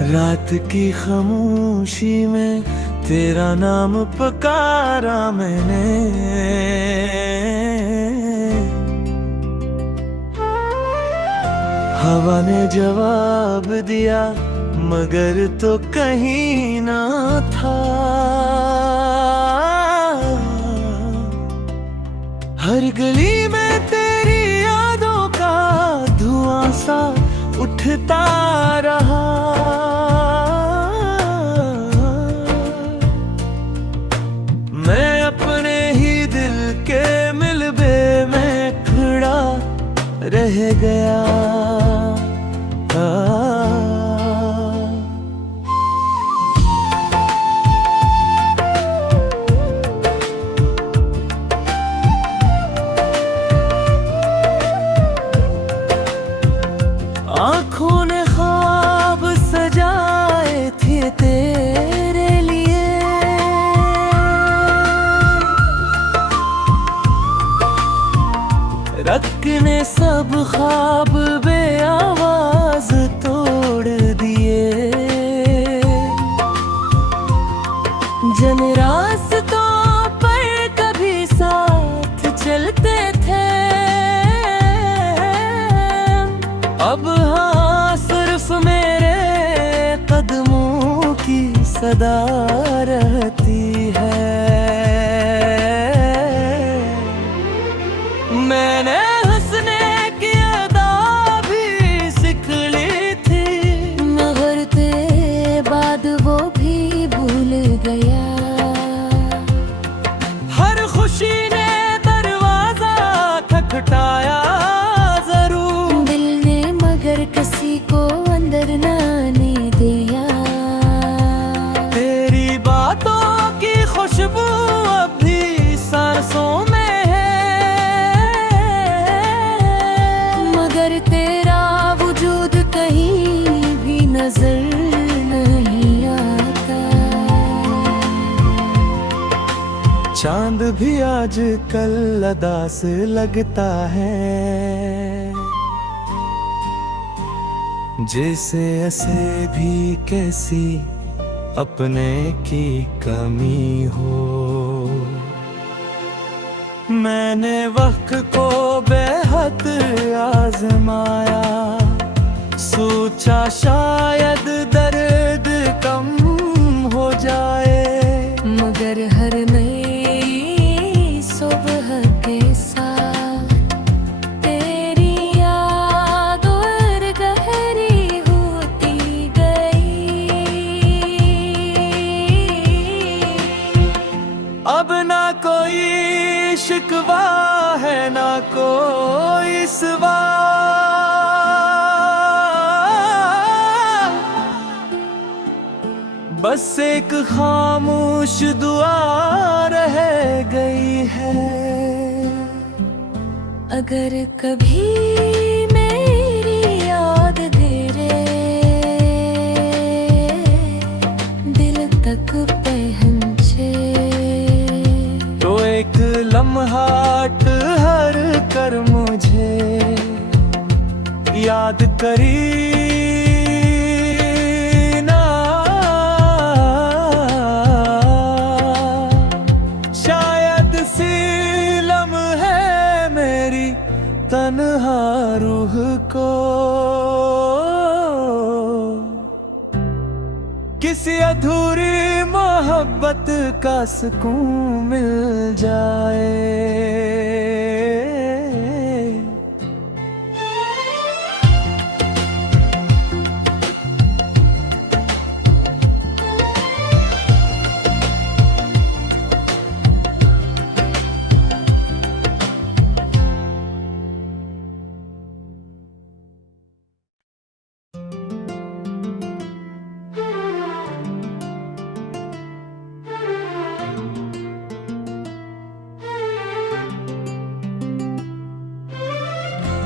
रात की खामोशी में तेरा नाम पुकारा मैंने। हवा ने जवाब दिया मगर तो कहीं ना था। हर गली में तेरी यादों का धुआं सा उठता रहा। मैं अपने ही दिल के मिलबे में खड़ा रह गया। आँखों ने ख्वाब सजाए थे तेरे लिए। रख ने सब ख्वाब बेआवाज तोड़ दिए। जन रास्तों पर कभी साथ चलते थे, अब हाँ सिर्फ मेरे कदमों की सदा रहती है। मैंने हंसने की अदा भी सीख ली थी, मगर तेरे बाद वो भी भूल गया। हर खुशी ने दरवाजा खटखटाया किसी को अंदर न आने दिया। तेरी बातों की खुशबू अभी सांसों में है, मगर तेरा वजूद कहीं भी नजर नहीं आता। चांद भी आजकल उदास लगता है, जैसे ऐसे भी कैसी अपने की कमी हो। मैंने वक्त को बेहद आजमाया, सोचा शायद दर्द कम हो जाए, मगर हर नई सुबह के साथ तेरी याद और गहरी होती गई। अब ना कोई शिकवा है ना कोई सिवा, बस एक खामोश दुआ रह गई है। अगर कभी मेरी याद तेरे दिल तक पहुंचे, तो एक लम्हा ठहर कर मुझे याद करी। तन्हा रूह को किसी अधूरी मोहब्बत का सुकून मिल जाए।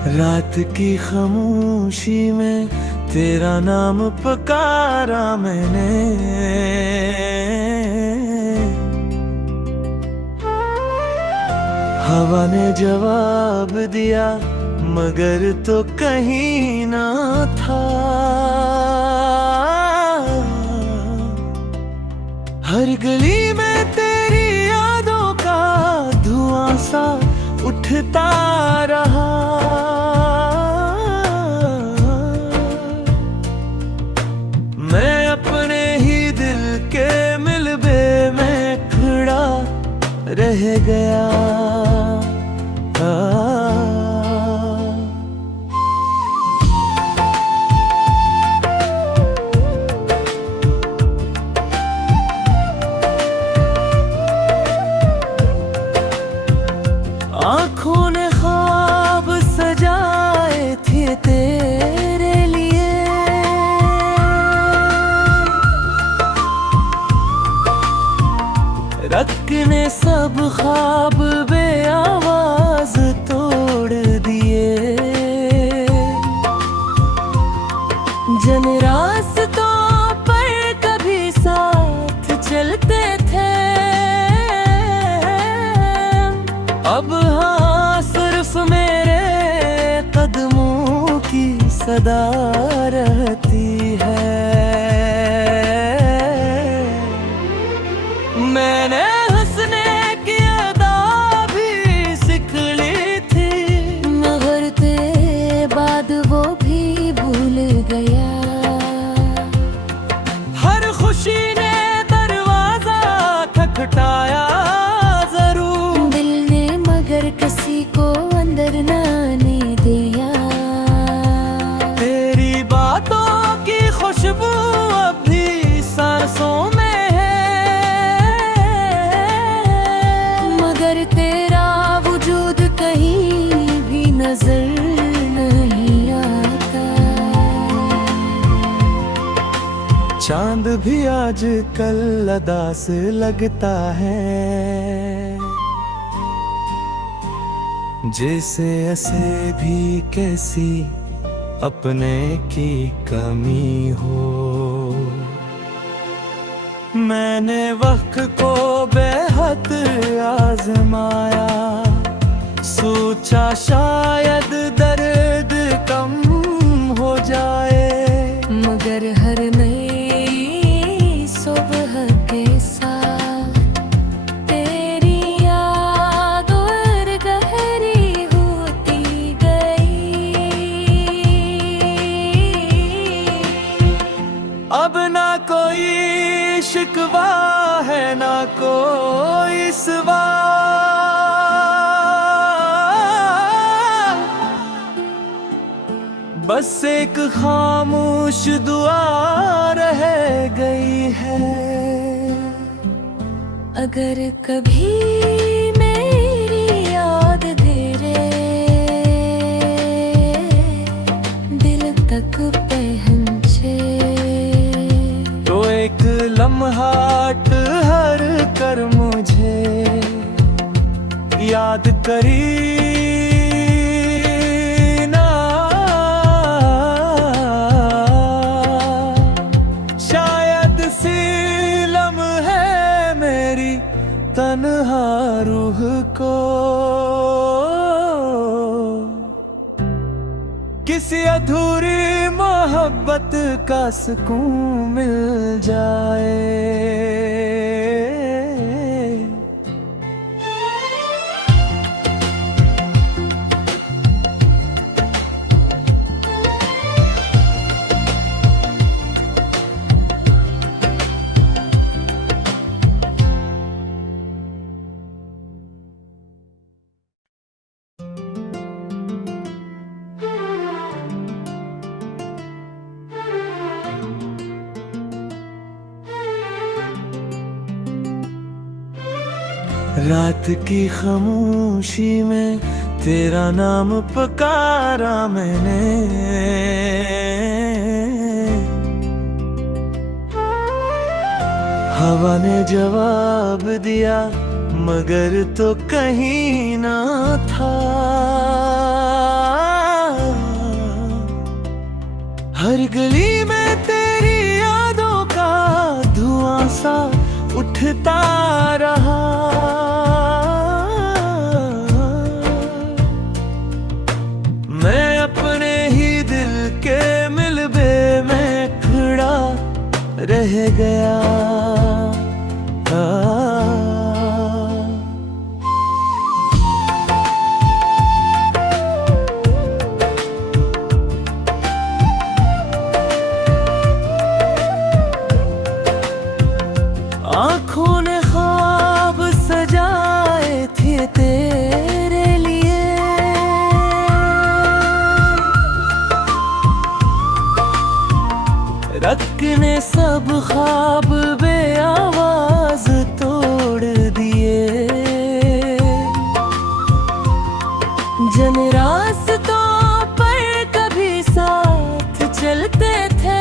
रात की खामोशी में तेरा नाम पुकारा मैंने। हवा ने जवाब दिया मगर तो कहीं ना था। हर गली में तेरी यादों का धुआं सा उठता रहा। मैं अपने ही दिल के मिलबे में खड़ा रह गया। आँखों ने ख्वाब सजाए थे तेरे लिए, रख ने सब ख्वाब बे आवाज तोड़ दिए। जन रास्तों पर कभी साथ चलते थे, अब हाँ सिर्फ मेरे कदमों की सदा रहती है। मैंने हंसने की अदा भी सीख ली थी, मगर तेरे बाद वो भी भूल गया। हर खुशी ने दरवाजा खटखटाया जरूर, दिल ने मगर किसी को अंदर न आने दिया। तेरी बातों की खुशबू अब भी सांसों में है, मगर तेरा वजूद कहीं भी नजर नहीं आता। चांद भी आजकल उदास लगता है, जैसे ऐसे भी कैसी अपने की कमी हो। मैंने वक्त को बेहद आजमाया, सोचा शायद दर्द कम हो जाए, मगर हर नई सुबह के साथ तेरी याद और गहरी होती गई। अब ना कोई शिकवा है ना कोई सिवा, बस एक खामोश दुआ रह गई है। अगर कभी मेरी याद तेरे दिल तक पहुंचे, तो एक लम्हा ठहर कर मुझे याद करी ना। शायद सी लम्हे मेरी तन्हा रूह को किसी अधूरी मोहब्बत का सुकून मिल जाए। रात की खामोशी में तेरा नाम पुकारा मैंने, हवा ने जवाब दिया मगर तो कहीं ना था। हर गली में तेरी यादों का धुआं सा उठता रहा। मैं अपने ही दिल के मिलबे में खड़ा रह गया। आँखों ने ख्वाब सजाए थे तेरे लिए, रख ने सब ख्वाब बे आवाज तोड़ दिए। जन रास्तों पर कभी साथ चलते थे,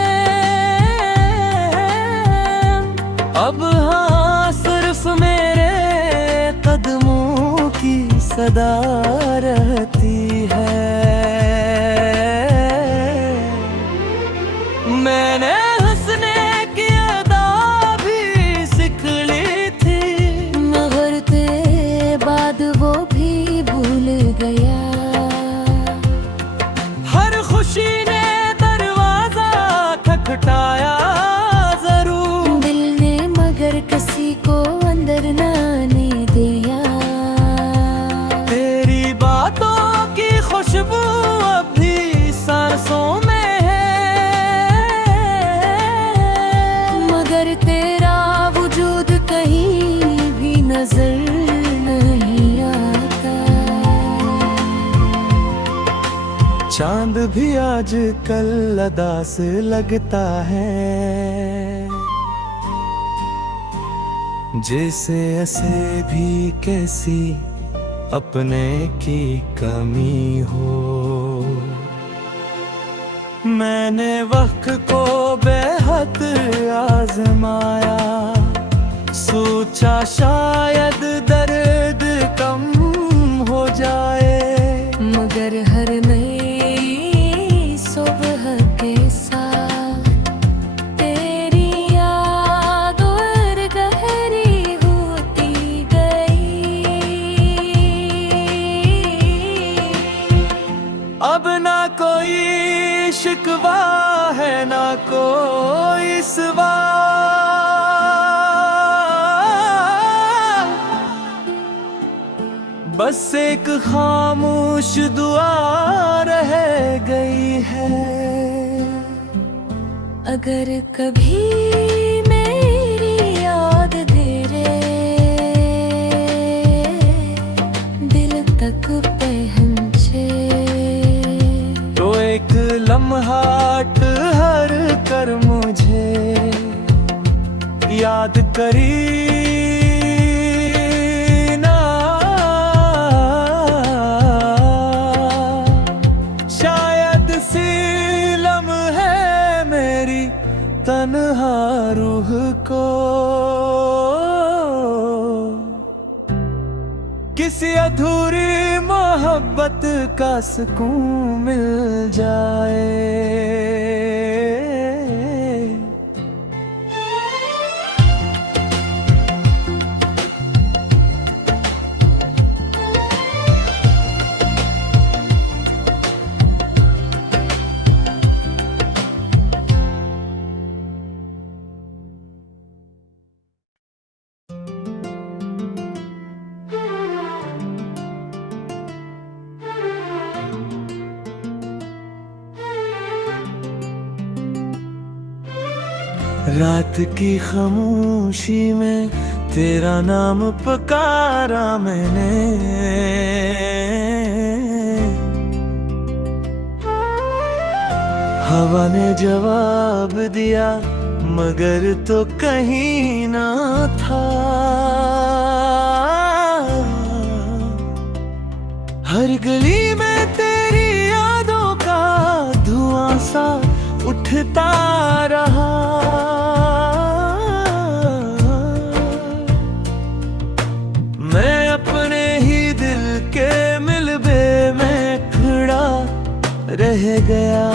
अब हाँ सिर्फ मेरे कदमों की सदा रहती है। मैंने हंसने की अदा भी सीख ली थी, मगर तेरे बाद वो भी भूल गया। हर खुशी ने दरवाजा खटखटाया जरूर, दिल ने मगर किसी को अंदर ना आने दिया। तेरी बातों की खुशबू अब भी सांसों में है, मगर तेरा वजूद कहीं भी नजर नहीं आता। चांद भी आज कल अदा से लगता है, जैसे ऐसे भी कैसी अपने की कमी हो। मैंने वक्त को बेहद आजमाया, सोचा शायद दर्द कम हो जाए, मगर हर नई सुबह के साथ तेरी याद और गहरी होती गई। अब ना कोई शिकवा है ना कोई सिवा, बस एक खामोश दुआ रह गई है। अगर कभी मेरी याद तेरे दिल तक पहुंचे, तो एक लम्हा ठहर कर मुझे याद करी ना। शायद सी लम्हे मेरी तन्हा रूह को किसी अधूरी मोहब्बत का सुकून मिल जाए। रात की खामोशी में तेरा नाम पुकारा मैंने, हवा ने जवाब दिया मगर तो कहीं ना था। हर गली में तेरी यादों का धुआं सा उठता रहा। मैं अपने ही दिल के मिलबे में खड़ा रह गया।